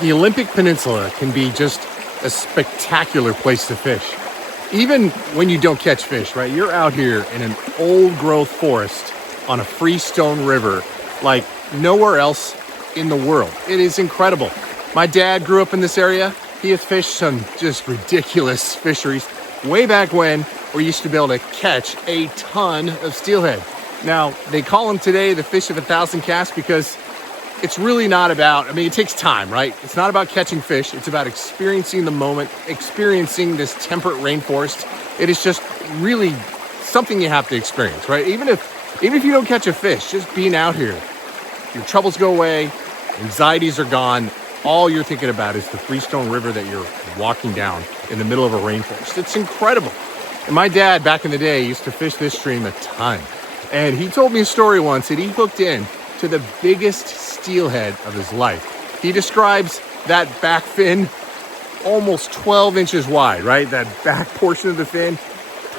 The Olympic Peninsula can be just a spectacular place to fish. Even when you don't catch fish, right? You're out here in an old growth forest on a freestone river like nowhere else in the world. It is incredible. My dad grew up in this area. He has fished some just ridiculous fisheries way back when we used to be able to catch a ton of steelhead. Now, they call them today the fish of 1,000 casts because it's really not about, it takes time, right? It's not about catching fish. It's about experiencing the moment, experiencing this temperate rainforest. It is just really something you have to experience, right? Even if you don't catch a fish, just being out here, your troubles go away, anxieties are gone. All you're thinking about is the freestone river that you're walking down in the middle of a rainforest. It's incredible. And my dad, back in the day, used to fish this stream a ton. And he told me a story once that he hooked in to the biggest steelhead of his life. He describes that back fin almost 12 inches wide, right? That back portion of the fin,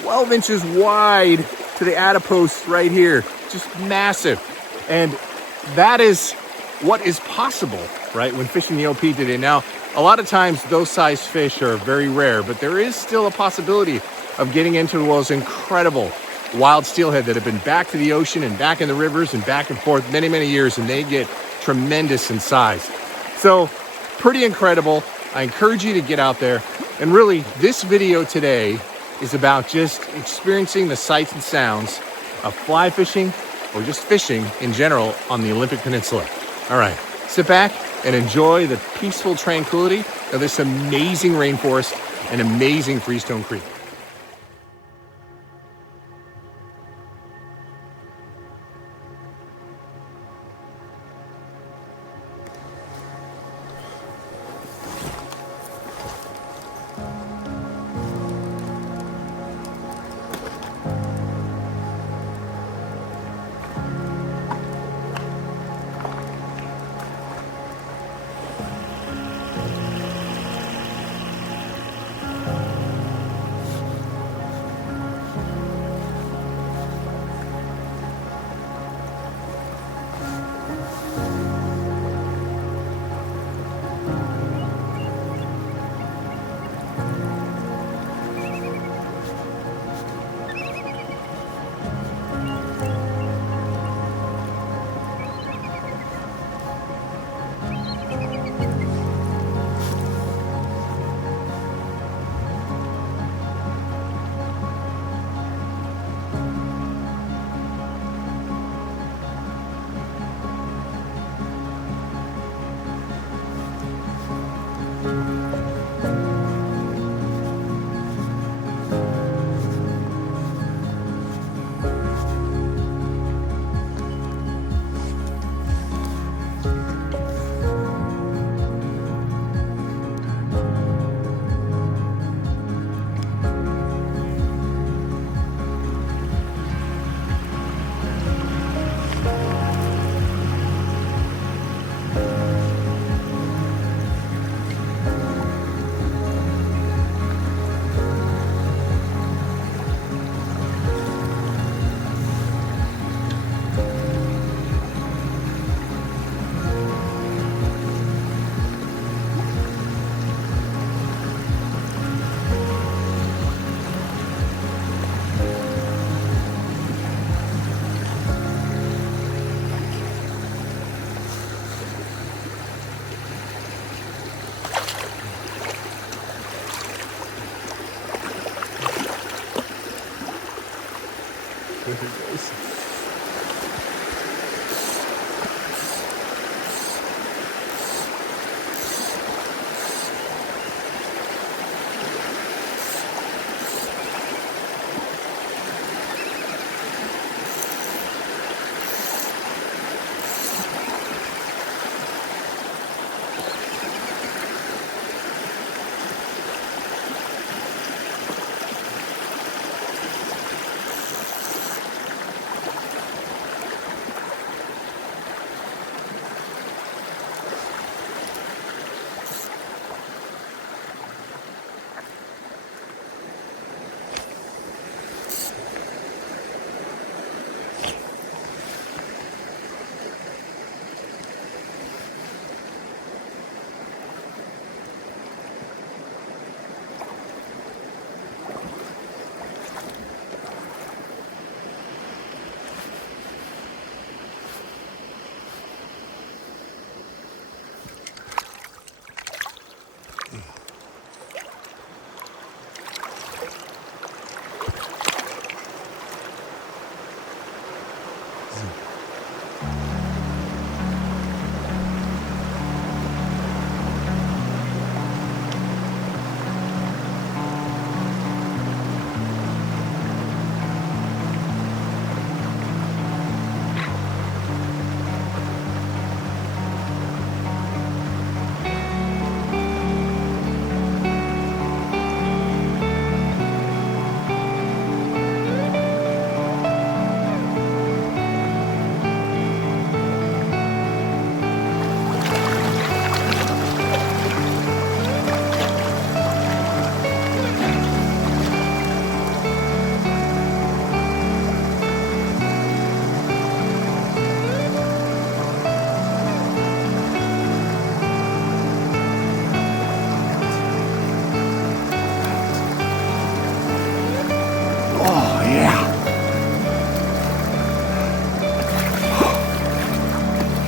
12 inches wide to the adipose right here. Just massive. And that is what is possible, right, when fishing the OP today. Now, a lot of times those size fish are very rare, but there is still a possibility of getting into the world's incredible wild steelhead that have been back to the ocean and back in the rivers and back and forth many, many years, and they get tremendous in size. So pretty incredible. I encourage you to get out there. And really, this video today is about just experiencing the sights and sounds of fly fishing or just fishing in general on the Olympic Peninsula. All right, sit back and enjoy the peaceful tranquility of this amazing rainforest and amazing freestone creek.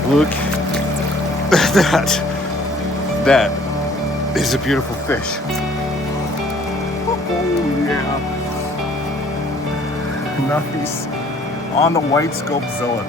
Look at that. That is a beautiful fish. Oh yeah. Nice. On the white scope Zilla.